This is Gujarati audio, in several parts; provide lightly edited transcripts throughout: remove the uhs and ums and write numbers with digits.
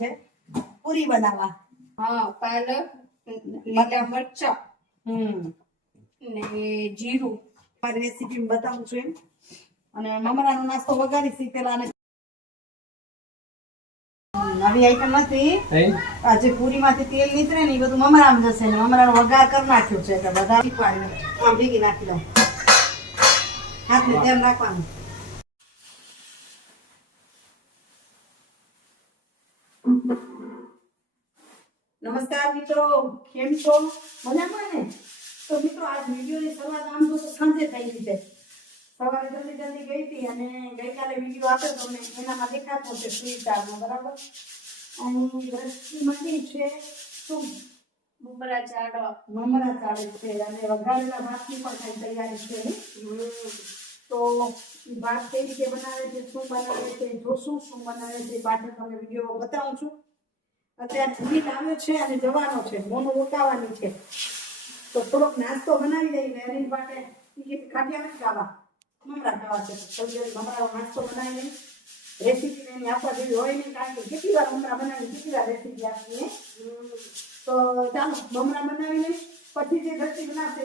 છે પૂરી બનાવવા. હા, પાલક, લીલા મરચા ને જીરું. મારી રેસીપી બતાવું છું એમ. અને મમરાનો નાસ્તો વઘારી શીખેલા અને નવી આઈટમ નથી. આજે પૂરીમાંથી તેલ નીકળે ને એ બધું મમરામાં જશે ને મમરાનો વઘાર કરી નાખ્યો છે એટલે બધા શીખવાડ્યું. આમ ભેગી નાખી દઉં. હાથને ધ્યાન રાખવાનું. નમસ્કાર મિત્રો, કેમ છો? મજામાં ને? તો મિત્રો આજ વિડીયોની શરૂઆત આમ તો સાંજે થઈ ગઈ છે. સવારે જલ્દી ગઈ હતી અને ગઈકાલે વિડીયો આપ્યો તો મેં એનામાં દેખાતો છે સ્વીટારમાં, બરાબર. અહીં દ્રષ્ટિ મંડી છે શું મમરા ચાડવા. મમરા ચાળે છે અને વઘારેલા ભાતની પણ કઈ તૈયારી છે. તો ભાત કઈ રીતે બનાવે છે, શું બનાવે છે, જોશું શું બનાવે છે, પાછળ તમને વિડીયો બતાવું છું. અત્યારે પૂરી લાવ્યો છે અને જવાનો છે, મોનો રોકાવાની છે. તો થોડોક નાસ્તો બનાવી દઈએ એની માટે ખાટિયા નથી ખાવા, મમરા ખાવા છે. થોડી મમરાનો નાસ્તો બનાવી લઈએ. રેસીપી એની આપવા જેવી હોય નહીં, કારણ કે કેટલી વાર મમરા બનાવી કેટલી વાર રેસીપી આપીએ. તો ચાલો મમરા બનાવી લઈએ, પછી જે ઘટી બનાવશે એ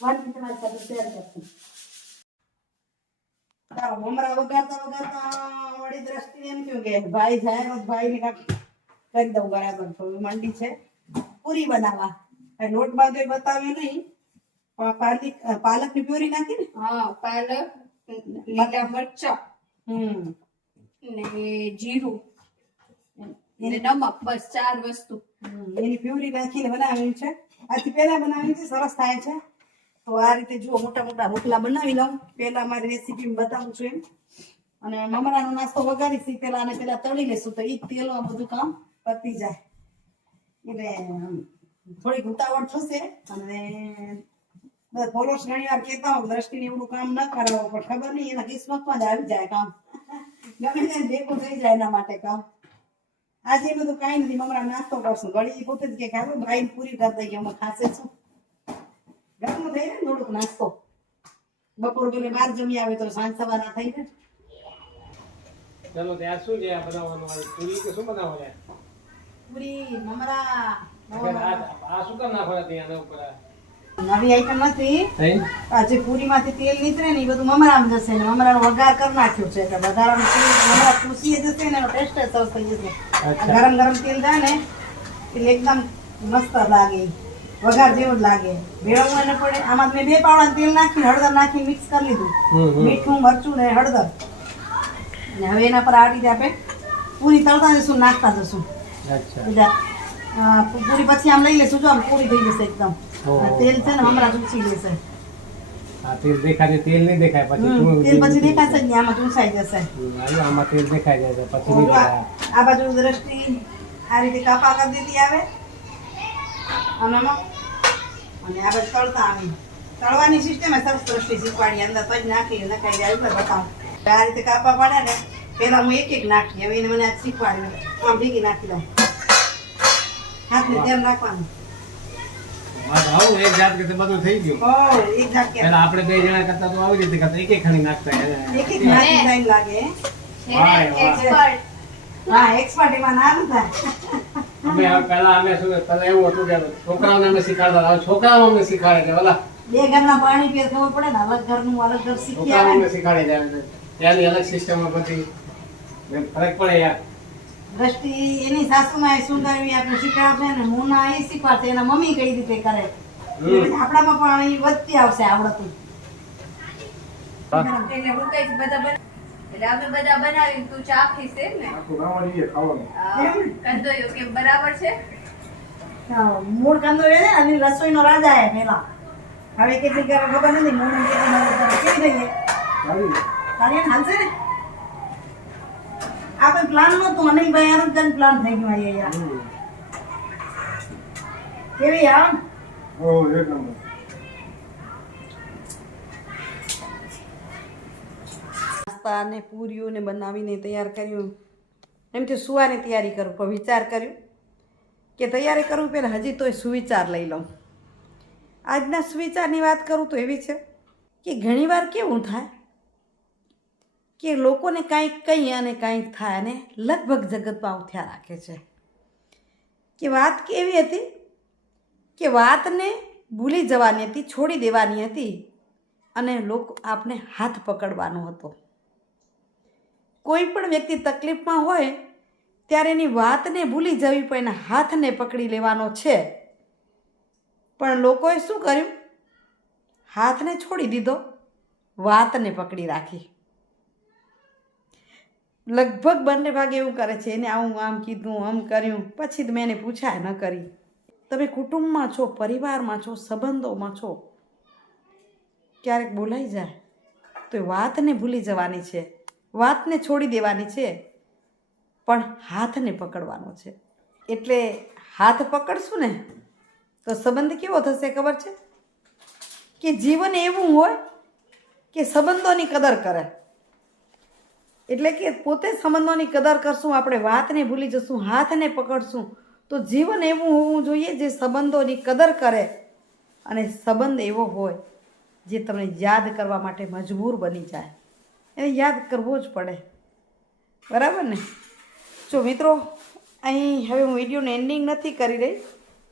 વાનગી તમારી સાથે શેર કરશું. ચાલો મમરા વઘારતા વળી દ્રષ્ટિને એમ થયું કે ભાઈ જાય ભાઈને કાંઈક કરી દઉં બરાબર. તો માંડી છે પૂરી બનાવવા. લોટ બાંધો બતાવ્યું નહીં, પાલકની પ્યુરી નાખી ને. હા, પાલક, લીલા મરચા ને જીરું ને નમક, બસ 4 વસ્તુ. એની પ્યુરી નાખીને બનાવેલી છે. આથી પહેલા બનાવેલી છે, સરસ થાય છે. તો આ રીતે જુઓ, મોટા મોટા રોટલા બનાવી લઉં. પહેલા મારી રેસીપી બતાવું છું એમ. અને મમરાનો નાસ્તો વઘારી શીખેલા અને પેલા તળી લેશું તો એ તેલમાં બધું કામ પતી જાય. એટલે થોડીક ઉતાવળ થશે. અને ફોલોસ ઘણી વાર કહેતા હોય દ્રષ્ટિને એવડું કામ ન કરાવો, પણ ખબર નહીં એના કિસ્મતમાં જ આવી જાય કામ. ગમે ત્યાં ભેગું થઈ જાય એના માટે કામ. આજે બધું કાંઈ નથી, મમરા નાસ્તો કરશું. વળી પોતે જ કે ખાવું ભાઈ પૂરી કરી દઈએ, અમે ખાશે શું. ગરમું થઈ ને થોડુંક નાસ્તો. બપોર પેલે બહાર જમી આવે તો સાંજ સવારના થઈ ને. ચલો ત્યાં શું છે બનાવવાનું? પૂરી કે શું બનાવવાનું છે? પૂરી મમરા. આ શું કામ નાખવાના ત્યાં ઉપર? નવી આઈટમ નથી. આજે પૂરીમાંથી તેલ નીકળે ને એ બધું મમરામાં જશે ને મમરાનો વઘાર કરી નાખ્યો છે એટલે વધારાનું તેલ મમરા ચૂસી જશે ને એનો ટેસ્ટ સરસ થઈ જશે. ગરમ તેલ જાય ને એટલે એકદમ મસ્ત લાગે, વઘાર જેવું જ લાગે. ભેળવવું એને પડે. આમાં મેં 2 પાવડા તેલ નાખી હળદર નાખી મિક્સ કરી લીધું, મીઠું મરચું ને હળદર. અને હવે એના પર આ રીતે આપણે પૂરી તળતા જશું, નાખતા જશું. પૂરી પછી આમ લઈ લેશું, જો આમ પૂરી થઈ જશે એકદમ. તેલ છે ને હમણાં ચૂસી લેશે. તેલ દેખાય, તેલ નહીં દેખાય પછી તેલ પછી દેખાશે જ નહીં, આમાં ચૂસાઈ જશે. આમાં તેલ દેખાઈ જાય પછી નહીં દેખાય. આ બાજુ દ્રષ્ટિ આ રીતે કાપા કરી દીધી આવે અને આ બાજુ તળતા આવી. તળવાની સિસ્ટમ સરસ દ્રષ્ટિ શીખવાડી, અંદર પછી નાખી નખાઈ જાય ઉપર બતાવું. આ રીતે કાપા પાડે ને પેલા હું એક નાખી, હવે એને મને આજ શીખવાડ્યું. આમ ભેગી નાખી દઉં. હાથને ધ્યાન રાખવાનું. એક જાત કે બધું થઈ ગયું. એક જાત કે આપણે 2 જણા કરતા તો આવી રીતે કરતા, એક ખણી નાખતા. એક નાખી ટાઈમ લાગે. હા, એક્સપર્ટ એમાં ના થાય. પેલા શું એવું હતું કે છોકરાઓને અમે શીખવાડતા, હવે છોકરાઓ અમને શીખવાડે છે. ઓલા 2 ઘરના પાણી પીએ ખબર પડે ને, અલગ ઘરનું અલગ ઘર શીખી આવે ને. શીખવાડે જાય ત્યાંની અલગ સિસ્ટમ પછી ફરક પડે યાર. દ્રષ્ટિ એની સાસુમાં શું કરવી આપણે શીખવાડશે ને, મુના એ શીખવાડશે, એના મમ્મી કઈ રીતે કરે. આપણામાં પણ એ વધતી આવશે આવડતું. એટલે હું કઈશ બધા એટલે અમે બધા બનાવી, તું ચાખી છે ને કંદોયો કે બરાબર છે. મૂળ કંદો એ ને અને રસોઈનો રાજા હે પેલા. હવે કેટલી કરે ખબર નથી, મૂળ કેવી દઈએ તારી હાલશે ને. આ કોઈ પ્લાન નહોતું, અને ભાઈ આનું જ પ્લાન થઈ ગયું અહીંયા. કેવી આમ એક નંબર. નાસ્તા ને પૂરીઓ ને બનાવીને તૈયાર કર્યું. એમથી સુવાની તૈયારી કરું, પણ વિચાર કર્યું કે તૈયારી કરવું પહેલાં હજી તોય સુવિચાર લઈ લઉં. આજના સુવિચારની વાત કરું તો એવી છે કે ઘણીવાર કેવું થાય કે લોકોને કાંઈક કંઈ અને કાંઈક થાય અને લગભગ જગતમાં ઉઠ્યા રાખે છે. કે વાત કેવી હતી કે વાતને ભૂલી જવાની હતી, છોડી દેવાની હતી અને લોકો આપને હાથ પકડવાનો હતો. કોઈ પણ વ્યક્તિ તકલીફમાં હોય ત્યારે એની વાતને ભૂલી જવી પણ એના હાથને પકડી લેવાનો છે. પણ લોકોએ શું કર્યું? હાથને છોડી દીધો, વાતને પકડી રાખી. લગભગ બંને ભાગે એવું કરે છે, એને આવું આમ કીધું, આમ કર્યું, પછી મેં એને પૂછાય ન કરી. તમે કુટુંબમાં છો, પરિવારમાં છો, સંબંધોમાં છો, ક્યારેક બોલાઈ જાય તો એ વાતને ભૂલી જવાની છે, વાતને છોડી દેવાની છે, પણ હાથને પકડવાનો છે. એટલે હાથ પકડશું ને તો સંબંધ કેવો થશે ખબર છે? કે જીવન એવું હોય કે સંબંધોની કદર કરે. એટલે કે પોતે સંબંધોની કદર કરશું, આપણે વાતને ભૂલી જશું, હાથને પકડશું, તો જીવન એવું હોવું જોઈએ જે સંબંધોની કદર કરે અને સંબંધ એવો હોય જે તમને યાદ કરવા માટે મજબૂર બની જાય. એને યાદ કરવો જ પડે, બરાબર ને? જો મિત્રો, અહીં હવે હું વિડીયોને એન્ડિંગ નથી કરી રહી,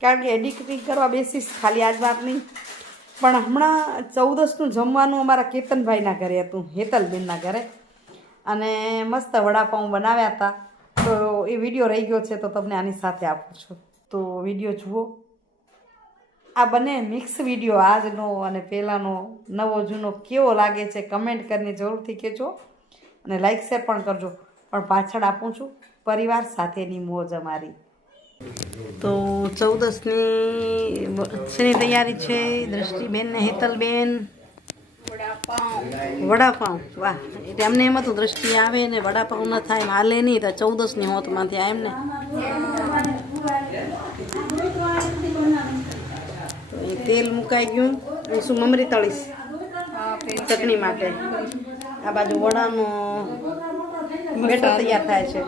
કારણ કે એડિટિંગ કરવા બેસીશ ખાલી આજ વાત નહીં. પણ હમણાં 14નું જમવાનું અમારા કેતનભાઈના ઘરે હતું, હેતલબેનના ઘરે, અને મસ્ત વડાપાઉં બનાવ્યા હતા. તો એ વિડીયો રહી ગયો છે તો તમને આની સાથે આપું છું, તો વિડીયો જુઓ. આ બંને મિક્સ વિડીયો, આજનો અને પહેલાંનો નવો જૂનો કેવો લાગે છે કમેન્ટ કરીને જરૂરથી કહેજો અને લાઈક શેર પણ કરજો. પણ પાછળ આપું છું પરિવાર સાથેની મોજ અમારી. તો 14ની શેની તૈયારી છે? દ્રષ્ટિબેન ને હેતલબેન વડાપાઉં. વાહ! એટલે અમને એમ હતું દ્રષ્ટિ આવે ને વડાપાઉં ન થાય, હાલે નહીં, તો 14ની હોતમાંથી આ એમને. તો એ તેલ મુકાઈ ગયું, એ શું મમરી તળીશ ચટણી માટે. આ બાજુ વડાનો બેટર તૈયાર થાય છે.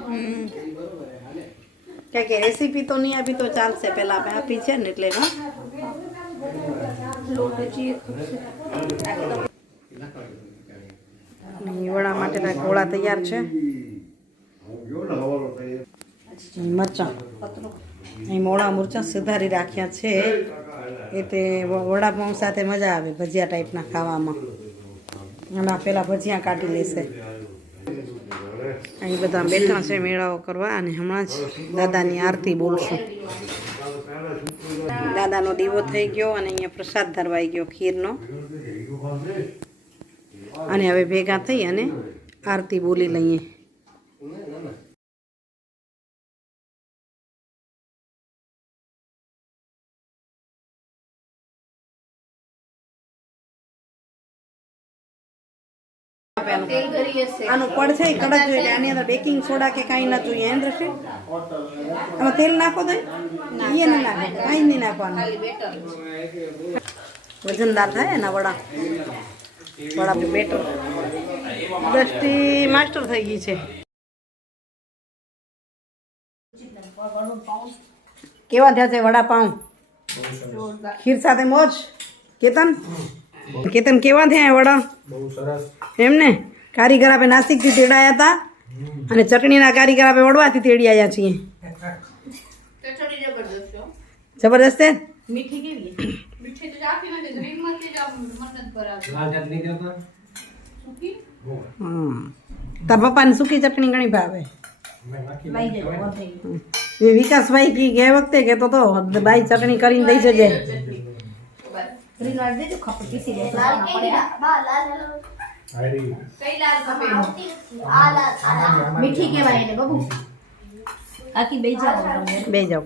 ક્યાં કે રેસીપી તો નહીં આપી તો ચાલશે, પહેલાં આપણે આપી છે ને એટલે વડા માટેના ગોળા તૈયાર છે. મરચાં, અહીં મોડા મરચાં સુધારી રાખ્યા છે. એ તે વડાપાઉં સાથે મજા આવે, ભજીયા ટાઈપના ખાવામાં. આમાં પહેલાં ભજીયા કાઢી લેશે. અહીં બધા બેઠા છે મેળાઓ કરવા, અને હમણાં જ દાદાની આરતી બોલશું. દાદાનો દીવો થઈ ગયો અને અહીંયા પ્રસાદ ધરવાઈ ગયો ખીરનો. અને હવે ભેગા થઈ અને આરતી બોલી લઈએ. આનું પડ છે કડક જોઈએ, આની અંદર બેકિંગ સોડા કે કાંઈ ના જોઈએ. એમ દ્રષ્ટિ આમાં તેલ નાખો તો એ ના નાખે, કાંઈ નહીં નાખવાનું. વજનદાર થાય એના વડા બેટર. દ્રષ્ટિ માસ્ટર થઈ ગઈ છે. કેવા થયા છે વડાપાઉં? ખીર સાથે મોજ. કેતન કેવા થયા વડા? એમને કારીગર આપે નાસિકથી તેડાયા હતા અને ચટણીના કારીગર આપે વડવાથી તેડી આવ્યા છીએ. જબરદસ્ત છે. મીઠી કેવી? મીઠી તો આપી નથી, રીંગમાંથી જ આમ મન્નત ભરાવે. લાલ ચટણી દેતો. સુકી? તાર પપ્પાને સૂકી ચટણી ઘણી ભાવે. વિકાસભાઈ કી ગયા વખતે કહેતો તો બાઈ ચટણી કરીને દઈ જજે. મીઠી કેવાય એને બબુ. આખી બે જાવ.